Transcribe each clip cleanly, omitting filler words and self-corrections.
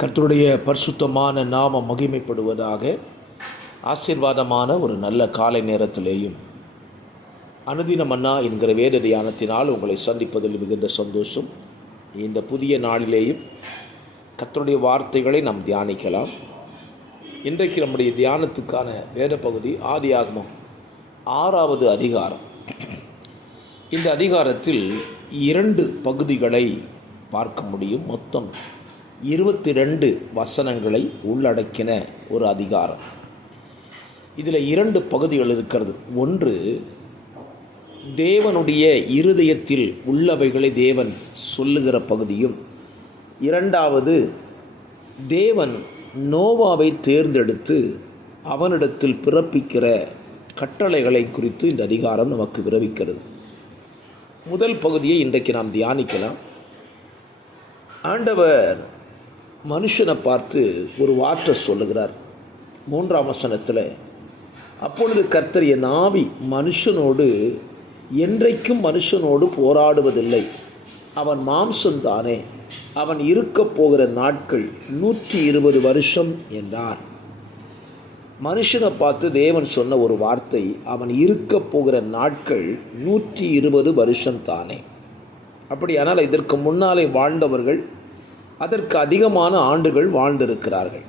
கர்த்தருடைய பரிசுத்தமான நாமம் மகிமைப்படுவதாக. ஆசீர்வாதமான ஒரு நல்ல காலை நேரத்திலேயும் அனுதின மன்னா என்கிற வேத தியானத்தினால் உங்களை சந்திப்பதில் மிகுந்த சந்தோஷம். இந்த புதிய நாளிலேயும் கர்த்தருடைய வார்த்தைகளை நாம் தியானிக்கலாம். இன்றைக்கு நம்முடைய தியானத்துக்கான வேத பகுதி ஆதியாகமம் 6வது அதிகாரம். இந்த அதிகாரத்தில் 2 பகுதிகளை பார்க்க முடியும். மொத்தம் 22 வசனங்களை உள்ளடக்கின ஒரு அதிகாரம். இதில் 2 பகுதிகள் இருக்கிறது. ஒன்று, தேவனுடைய இருதயத்தில் உள்ளவைகளை தேவன் சொல்லுகிற பகுதியும், இரண்டாவது, தேவன் நோவாவை தேர்ந்தெடுத்து அவனிடத்தில் பிறப்பிக்கிற கட்டளைகளை குறித்து இந்த அதிகாரம் நமக்கு விவரிக்கிறது. முதல் பகுதியை இன்றைக்கு நாம் தியானிக்கலாம். ஆண்டவர் மனுஷனை பார்த்து ஒரு வார்த்தை சொல்லுகிறார். 3ஆம் வசனத்தில், அப்பொழுது கர்த்தர், என் ஆவி மனுஷனோடு என்றைக்கும் மனுஷனோடு போராடுவதில்லை, அவன் மாம்சம்தானே, அவன் இருக்க போகிற நாட்கள் 120 வருஷம் என்றார். மனுஷனை பார்த்து தேவன் சொன்ன ஒரு வார்த்தை, அவன் இருக்க போகிற நாட்கள் 120 வருஷம் தானே. அப்படியானால் இதற்கு முன்னாலே வாழ்ந்தவர்கள் அதற்கு அதிகமான ஆண்டுகள் வாழ்ந்திருக்கிறார்கள்.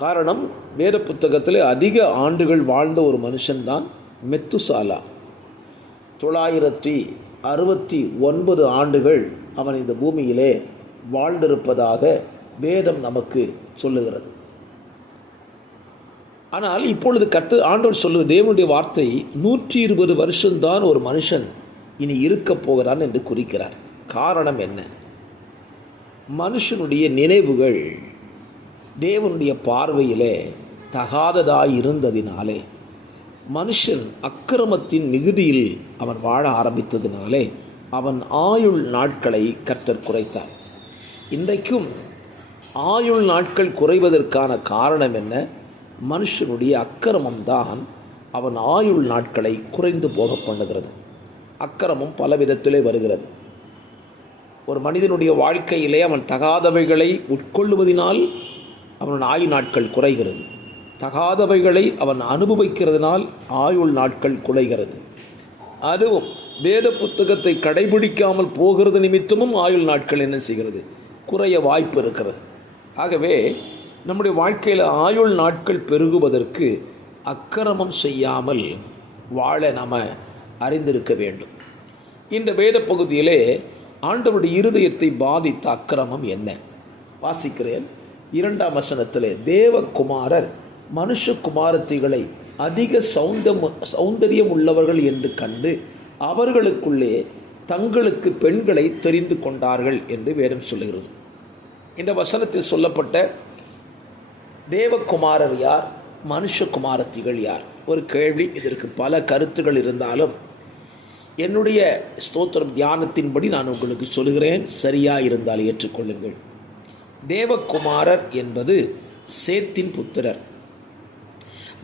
காரணம், வேத புத்தகத்தில் அதிக ஆண்டுகள் வாழ்ந்த ஒரு மனுஷன்தான் மெத்துசாலா. 969 ஆண்டுகள் அவன் இந்த பூமியிலே வாழ்ந்திருப்பதாக வேதம் நமக்கு சொல்லுகிறது. ஆனால் இப்பொழுது ஆண்டவர் சொல்லுவது, தேவனுடைய வார்த்தை 120 வருஷம்தான் ஒரு மனுஷன் இனி இருக்க போகிறான் என்று குறிக்கிறார். காரணம் என்ன? மனுஷனுடைய நினைவுகள் தேவனுடைய பார்வையிலே தகாததாயிருந்ததினாலே, மனுஷன் அக்கிரமத்தின் மிகுதியில் அவன் வாழ ஆரம்பித்ததினாலே அவன் ஆயுள் நாட்களை கர்த்தர் குறைத்தார். இன்றைக்கும் ஆயுள் நாட்கள் குறைவதற்கான காரணம் என்ன? மனுஷனுடைய அக்கிரமம்தான் அவன் ஆயுள் நாட்களை குறைந்து போக பண்ணுகிறது. அக்கிரமம் பல விதத்திலே வருகிறது. ஒரு மனிதனுடைய வாழ்க்கையிலே அவன் தகாதவைகளை உட்கொள்ளுவதனால் அவன் ஆயுள் நாட்கள் குறைகிறது. தகாதவைகளை அவன் அனுபவிக்கிறதுனால் ஆயுள் நாட்கள் குறைகிறது. அதுவும் வேத புத்தகத்தை கடைபிடிக்காமல் போகிறது நிமித்தமும் ஆயுள் நாட்கள் என்ன செய்கிறது? குறைய வாய்ப்பு இருக்கிறது. ஆகவே நம்முடைய வாழ்க்கையில் ஆயுள் நாட்கள் பெருகுவதற்கு அக்கிரமம் செய்யாமல் வாழ நாம் அறிந்திருக்க வேண்டும். இந்த வேத பகுதியிலே ஆண்டவருடைய இருதயத்தை பாதித்த அக்கிரமம் என்ன? வாசிக்கிறேன். 2ஆம் வசனத்திலே, தேவகுமாரர் மனுஷகுமாரத்திகளை அதிக சௌந்தரியம் உள்ளவர்கள் என்று கண்டு அவர்களுக்குள்ளே தங்களுக்கு பெண்களை தெரிந்து கொண்டார்கள் என்று வேதம் சொல்லுகிறது. இந்த வசனத்தில் சொல்லப்பட்ட தேவகுமாரர் யார்? மனுஷகுமாரத்திகள் யார்? ஒரு கேள்வி. இதற்கு பல கருத்துகள் இருந்தாலும் என்னுடைய ஸ்தோத்திரம் தியானத்தின்படி நான் உங்களுக்கு சொல்கிறேன். சரியாக இருந்தால் ஏற்றுக்கொள்ளுங்கள். தேவகுமாரர் என்பது சேத்தின் புத்திரர்.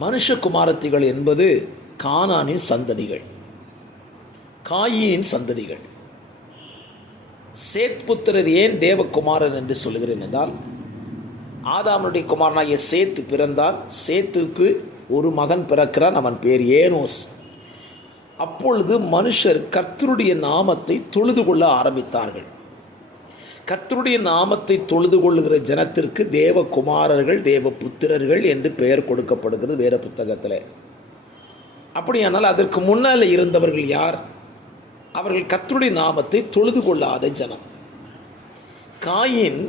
மனுஷகுமாரத்திகள் என்பது கானானின் சந்ததிகள், காயினின் சந்ததிகள். சேத் புத்திரர் ஏன் தேவகுமாரன் என்று சொல்கிறேன் என்றால், ஆதாமுடைய குமாரனாகிய சேத்து பிறந்தான். சேத்துக்கு ஒரு மகன் பிறக்கிறான். அவன் பேர் ஏனோஸ். அப்பொழுது மனுஷர் கர்த்தருடைய நாமத்தை தொழுது கொள்ள ஆரம்பித்தார்கள். கர்த்தருடைய நாமத்தை தொழுது கொள்ளுகிற ஜனத்திற்கு தேவகுமாரர்கள், தேவ புத்திரர்கள் என்று பெயர் கொடுக்கப்படுகிறது வேத புத்தகத்தில். அப்படியானால் அதற்கு முன்னால் இருந்தவர்கள் யார்? அவர்கள் கர்த்தருடைய நாமத்தை தொழுது கொள்ளாத ஜனம். காயின்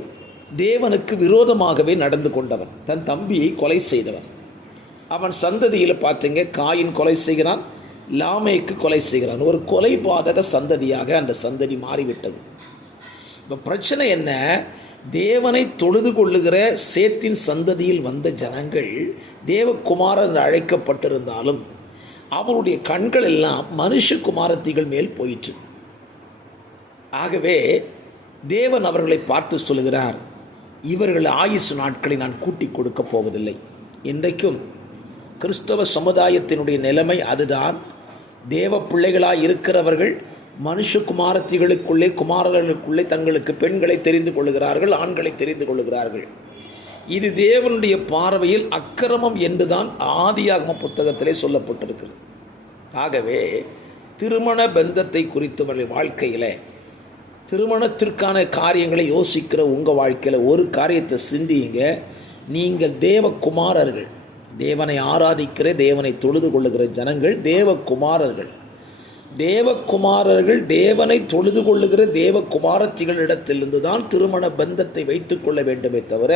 தேவனுக்கு விரோதமாகவே நடந்து கொண்டவன். தன் தம்பியை கொலை செய்தவன். அவன் சந்ததியில் பார்த்தீங்க, காயின் கொலை செய்கிறான், லாமேக்கு கொலை செய்கிறான். ஒரு கொலைபாதக சந்ததியாக அந்த சந்ததி மாறிவிட்டது. இப்போ பிரச்சனை என்ன? தேவனை தொழுது கொள்ளுகிற சேத்தின் சந்ததியில் வந்த ஜனங்கள் தேவகுமாரன் அழைக்கப்பட்டிருந்தாலும் அவருடைய கண்கள் எல்லாம் மனுஷகுமாரத்திகள் மேல் போயிற்று. ஆகவே தேவன் அவர்களை பார்த்து சொல்லுகிறார், இவர்கள் ஆயுசு நாட்களை நான் கூட்டி கொடுக்க போவதில்லை. இன்றைக்கும் கிறிஸ்தவ சமுதாயத்தினுடைய நிலைமை அதுதான். தேவ பிள்ளைகளாக இருக்கிறவர்கள் மனுஷகுமாரத்திகளுக்குள்ளே குமாரர்களுக்குள்ளே தங்களுக்கு பெண்களை தெரிந்து கொள்கிறார்கள், ஆண்களை தெரிந்து கொள்கிறார்கள். இது தேவனுடைய பார்வையில் அக்கிரமம் என்றுதான் ஆதியாகம புத்தகத்திலே சொல்லப்பட்டிருக்கிறது. ஆகவே திருமண பந்தத்தை குறித்தவர்கள் வாழ்க்கையில், திருமணத்திற்கான காரியங்களை யோசிக்கிற உங்கள் வாழ்க்கையில் ஒரு காரியத்தை சிந்தியுங்க. நீங்கள் தேவகுமாரர்கள், தேவனை ஆராதிக்கிற, தேவனை தொழுது கொள்ளுகிற ஜனங்கள் தேவகுமாரர்கள். தேவகுமாரர்கள் தேவனை தொழுது கொள்ளுகிற தேவகுமாரத்திகளிடத்திலிருந்து தான் திருமண பந்தத்தை வைத்துக் கொள்ள வேண்டுமே தவிர,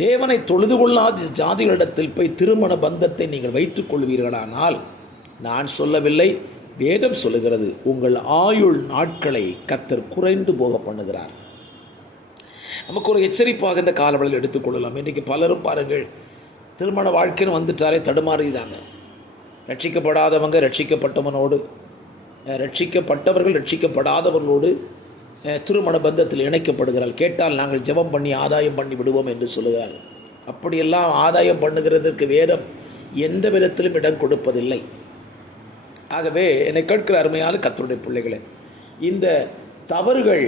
தேவனை தொழுது கொள்ளாத ஜாதிகளிடத்தில் போய் திருமண பந்தத்தை நீங்கள் வைத்துக் கொள்வீர்களானால், நான் சொல்லவில்லை, வேதம் சொல்லுகிறது, உங்கள் ஆயுள் நாட்களை கர்த்தர் குறைந்து போக பண்ணுகிறார். நமக்கு ஒரு எச்சரிப்பாக இந்த காலவளையில் எடுத்துக்கொள்ளலாம். இன்றைக்கு பலரும் பாருங்கள், திருமண வாழ்க்கைன்னு வந்துட்டாலே தடுமாறிதாங்க. ரட்சிக்கப்படாதவங்க ரட்சிக்கப்பட்டவனோடு, ரட்சிக்கப்பட்டவர்கள் ரட்சிக்கப்படாதவர்களோடு திருமண பந்தத்தில் இணைக்கப்படுகிறார்கள். கேட்டால் நாங்கள் ஜெபம் பண்ணி ஆதாயம் பண்ணி விடுவோம் என்று சொல்லுகிறார்கள். அப்படியெல்லாம் ஆதாயம் பண்ணுகிறதற்கு வேதம் எந்த விதத்திலும் இடம் கொடுப்பதில்லை. ஆகவே என்னை கேட்கிற அருமையான கர்த்தருடைய பிள்ளைகளே, இந்த தவறுகள்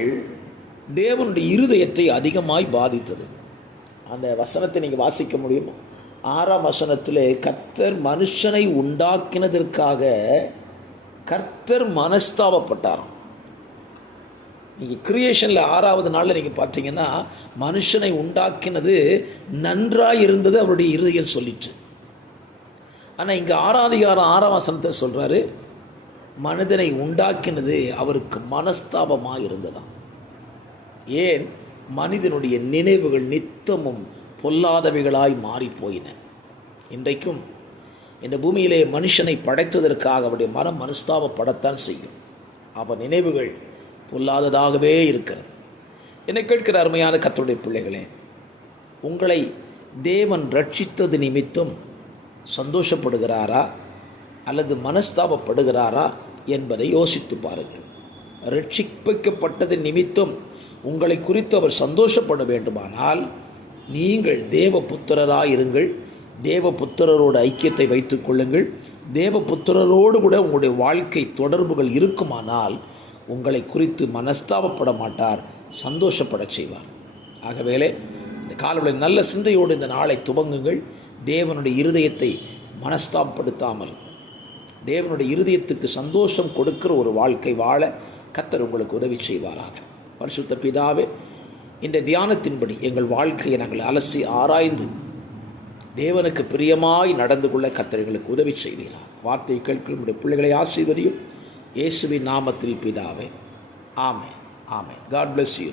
தேவனுடைய இருதயத்தை அதிகமாய் பாதித்தது. அந்த வசனத்தை நீங்கள் வாசிக்க முடியும். 6ஆம் வசனத்திலே கர்த்தர் மனுஷனை உண்டாக்கினதற்காக கர்த்தர் மனஸ்தாபப்பட்டாராம். நீங்கள் கிரியேஷனில் 6ஆவது நாளில் நீங்கள் பார்த்தீங்கன்னா, மனுஷனை உண்டாக்கினது நன்றாக இருந்தது அவருடைய இருதயம் சொல்லிட்டு. ஆனால் இங்கே 6ஆம் வசனத்தை சொல்கிறாரு, மனிதனை உண்டாக்கினது அவருக்கு மனஸ்தாபமாக இருந்ததாம். ஏன்? மனிதனுடைய நினைவுகள் நித்தமும் பொல்லாதவைகளாய் மாறி போயின. இன்றைக்கும் இந்த பூமியிலே மனுஷனை படைத்ததற்காக அவருடைய மனம் மனஸ்தாபப்படத்தான் செய்யும். அவன் நினைவுகள் பொல்லாததாகவே இருக்கிறது. என்னை கேட்கிற அருமையான கர்த்தருடைய பிள்ளைகளே, உங்களை தேவன் ரட்சித்தது நிமித்தம் சந்தோஷப்படுகிறாரா அல்லது மனஸ்தாபப்படுகிறாரா என்பதை யோசித்து பாருங்கள். ரட்சிக்கப்பட்டது நிமித்தம் உங்களை குறித்து அவர் சந்தோஷப்பட வேண்டுமானால், நீங்கள் தேவபுத்திரராக இருங்கள், தேவபுத்திரரோட ஐக்கியத்தை வைத்துக் கொள்ளுங்கள். தேவபுத்திரரோடு கூட உங்களுடைய வாழ்க்கை தொடர்புகள் இருக்குமானால் உங்களை குறித்து மனஸ்தாபப்பட மாட்டார், சந்தோஷப்பட செய்வார். ஆகவே இந்த காலவளையில் நல்ல சிந்தையோடு இந்த நாளை துவங்குங்கள். தேவனுடைய இருதயத்தை மனஸ்தாபப்படுத்தாமல், தேவனுடைய இருதயத்துக்கு சந்தோஷம் கொடுக்கிற ஒரு வாழ்க்கை வாழ கர்த்தர் உங்களுக்கு உதவி செய்வாராக. பரிசுத்த பிதாவே, இந்த தியானத்தின்படி எங்கள் வாழ்க்கையை நாங்கள் அலசி ஆராய்ந்து தேவனுக்கு பிரியமாய் நடந்து கொள்ள கர்த்தர் எங்களுக்கு உதவி செய்வீராக. வார்த்தை கேட்கும் நம்முடைய பிள்ளைகளை ஆசீர்வதியும். இயேசுவின் நாமத்தில் பிதாவே, ஆமென். ஆமென். God bless you.